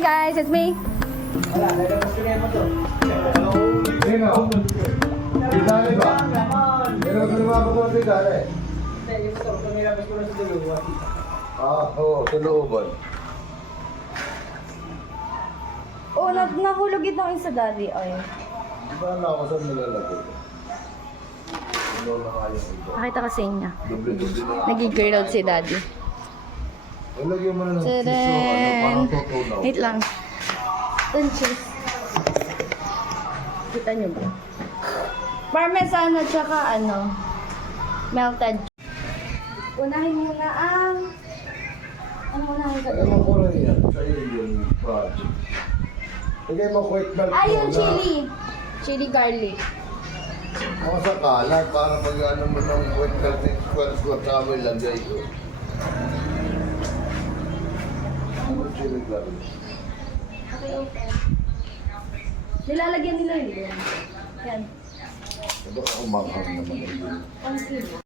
Hi guys, it's me. Oo, sa looban. Oh, nahulog ito yung sa daddy. Ay. Bahala ako saan nilalagay. Ano na nga yung iba. Pakita ko sa inyo. Doble-doble na. Nag-girl out si daddy. Ilagyan mo na ng Tadaan! tissue, parang tutunaw. Wait lang. Cheese. Kita nyo ba? Parmesan at saka melted. Unahin mo na ang... Ano unahin ka? Ewan ko rin yan. Sa'yo yung project. Lagay mo quick belt. Ay, yung chili. Chili garlic. Ako sa kalat, para pag ano mo ng quick belt, square sa mo ilagay ko. Ano chili garlic? Okay, okay. Nilalagyan nila yun. Yan. Baka umanghang naman ito. One kilo.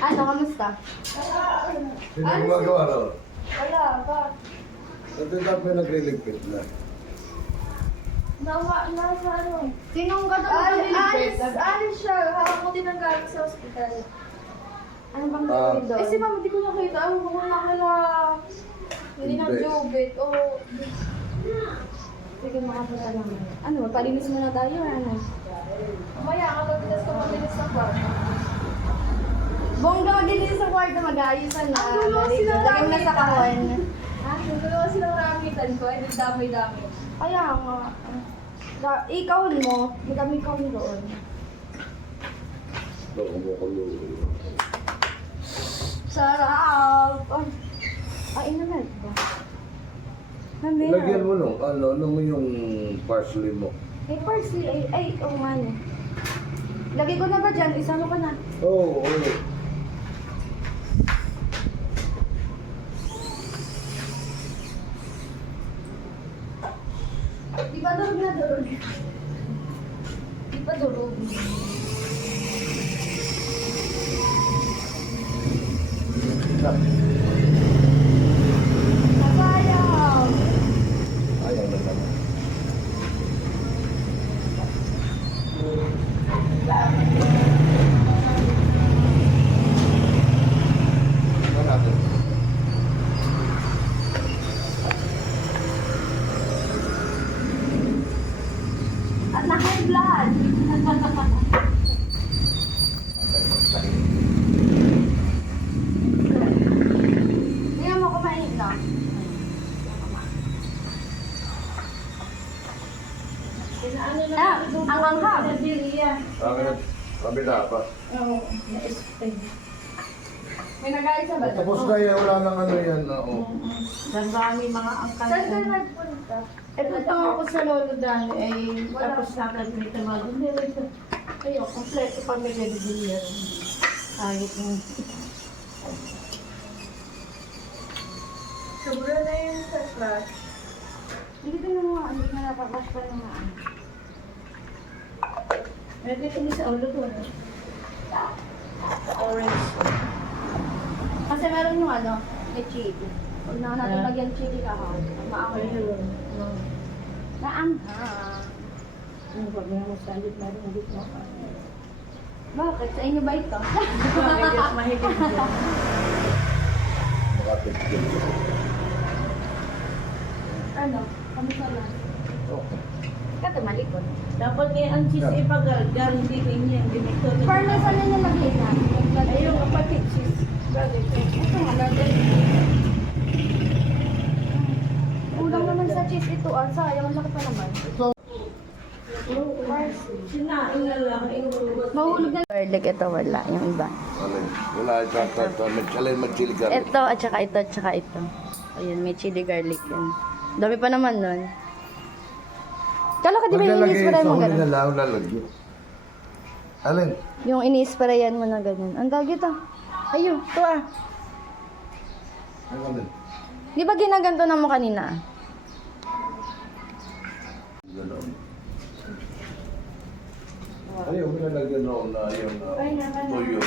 Ano, kamusta? Sino gumagawa raw? Wala, ba? Ito dapat may nagliligpit na. Nasa ano? Sinong ka doon? Alis siya. Hakamutin ng galing sa ospital. Ano bang gagawin doon? Si mama, di ko nakita. Ano kung nakala... Hindi ng Hindi. jubit. O... Sige, makapunta naman. Ano, palinis muna tayo, ano? Mamaya, kapag pinas ko mabilis ng kwarto. Bongga, maglinis sa kwarto, mag-aayusan na. Ang gulo sila Lagyan mo na sa kahon. Ha? Yung dalawa silang ramitan ko, ay dami-dami. Kaya nga. Ikawon mo, madami ikawon doon. Baka mo ko Sarap! Ay, inamed ba? Named. Lagyan mo nung, ano mo yung parsley mo. May parsley, oh man. Lagay ko na ba dyan? Isama ko na. Oo, oo. Di ba durog na durog? Di ba durog? Nasayang! Ayaw na naman. Ano natin? At na-high blood! Tingnan mo kumain na. Ano na Ah, ang anghang. Kabila pa. May nag-aisa ba? Tapos kaya wala nang ano yan na Dami mga angkan. Saan ka nagpunta? Punta ako sa lolo dahil ay tapos na may tamad. Hindi rin. Ayun, kompleto pamilya din yan. Ayot mo. Sobra na yung sa flash. Hindi ko na mga hindi na napakas pa ng mga ano. Pwede ko sa ulo ko. Orange. Kasi meron yung ano, may chili. Huwag na natin lagyan chili ka ha. Maanghang yun. Naanghang. Ano ba nga masalit na rin ulit mo? Bakit? Sa inyo ba ito? Mahigit yan. makapit-pit. Ano? Kami sa lang. Okay. Kata malikot. Dapat ngayon ang cheese ipagargar, hindi ganyan, hindi nito. Parmesan na niya lagay na. Ayun, kapatid cheese. Bakit? Ito nga, lagay. Ulang naman sa cheese ito. Sayang, ang laki pa naman. Sinain na lang. Mahulog na. Garlic ito, wala. Yung iba. Alin. Wala ito. Alin mag-chili garlic. Ito, at saka ito. Ayun, may chili garlic yun. Dami pa naman nun. Kala ka di ba yung ini-sprayan mo Maglalagay sa huli na gano'n? lang, lalagyan. Alin? Yung ini-sprayan mo na gano'n. Ang tawag ito. Ayun, ito ah. Alin? Di ba ginaganto na mo kanina? Ganoon. Ayaw, pinalagyan noon na yung tuyo.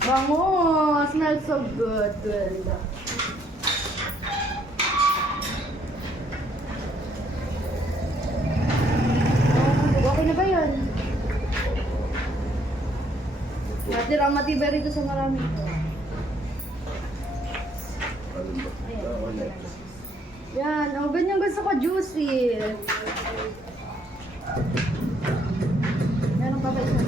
Bango! Smells so good. Good. Okay na ba yun? Natira matibay rito sa marami. Yan, oh, ganyan gusto ko, juicy. Meron pa ba isa?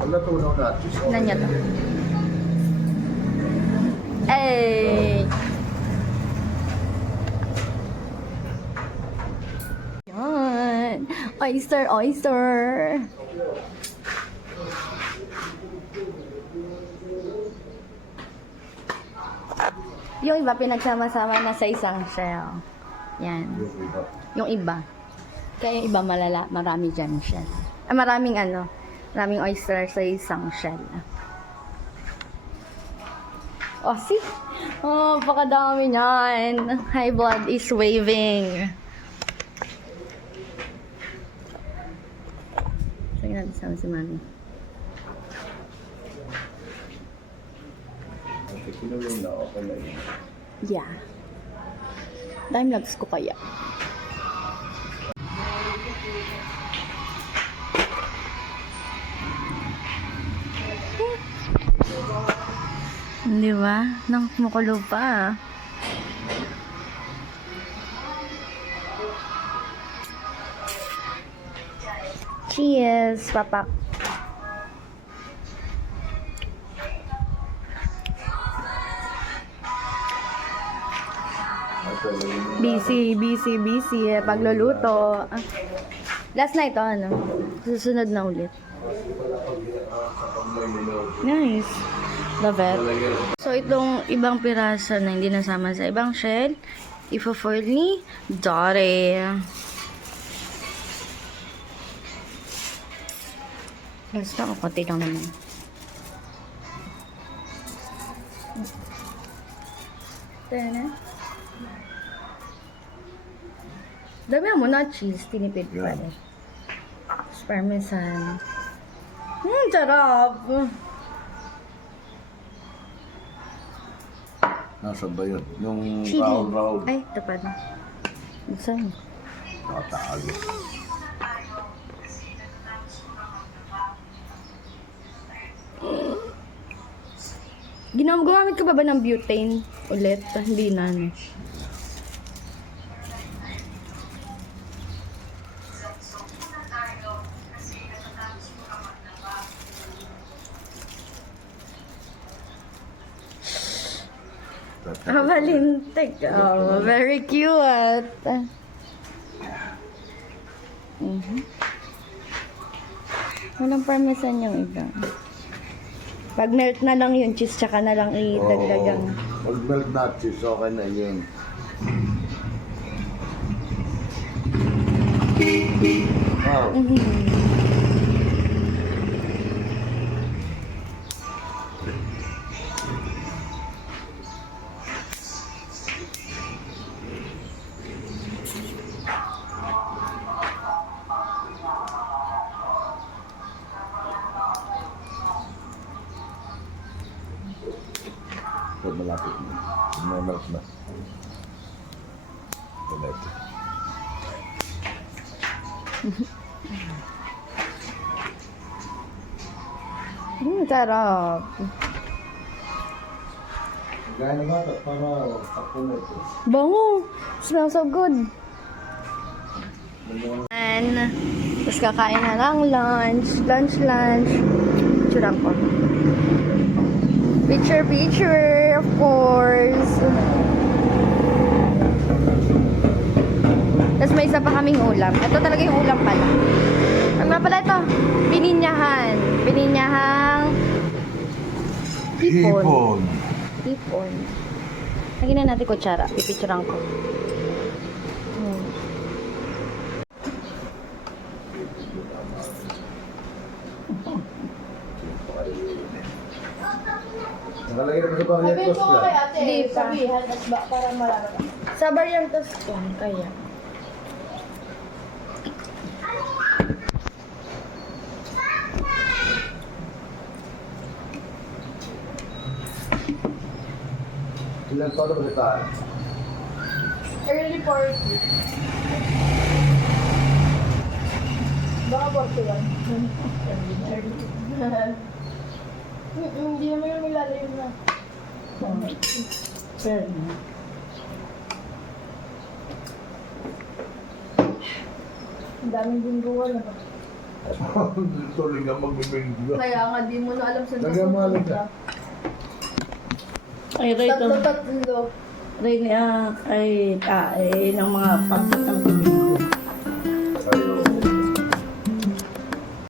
Wala tunaw natin. Tignan niya to. Ay! Yan! Oyster, oyster! Yung iba pinagsama-sama na sa isang shell. Yan. Yung iba. Kaya yung iba malala, marami dyan shell. Maraming maraming oyster sa isang shell. Oh, see? Oh, pakadami niyan. High blood is waving. Sige natin sama si Mami. Yeah. Time-lapse ko kaya. Di ba? Nang kumukulo pa. Cheers, papak. Busy. Pagluluto. Last night, susunod na ulit. Nice. Love it. So, itong ibang piraso na hindi nasama sa ibang shell, ifo-foil ni Dore. Basta ako, konti lang naman. Tena. Dami mo na cheese, tinipid pa rin. Parmesan. Sarap! Nasaan ba yun? Yung Chili. round. Ay, ito pa na. Saan? Nakatago. Gumamit ka ba ng butane ulit? Hindi na, Malintik. Oh, very cute. Walang parmesan yung iba. Pag melt na lang yung cheese, tsaka na lang idagdagang. Pag melt na cheese, okay na yun. Wow. So, malapit na. Melt na. Malapit. Sarap. Gaya na ba ito? Para sakto na ito. Bango. Smells so good. Tapos kakain na lang lunch. Churang ko. Picture, of course. Tapos may isa pa kaming ulam. Ito talaga yung ulam pala. Ano nga pala ito? Pininyahan. Pininyahang hipon. Hipon. Lagyan na natin kutsara. Pipicturean ko. Barrientos ko nga kay lang. ate, Hindi pa. sabihan at ba, para malaman. Sa Barrientos ko, kaya. Ilang taon na ba kita? Early 40. Baka 41. Hindi naman yung nilalayong na. Pero, Ang daming bungguan na ba? Tuloy nga magbibinggo. Kaya nga di mo na alam sa Nagamalig ka. ay, rate Tatlo. Ray niya ay ng mga pagkat ng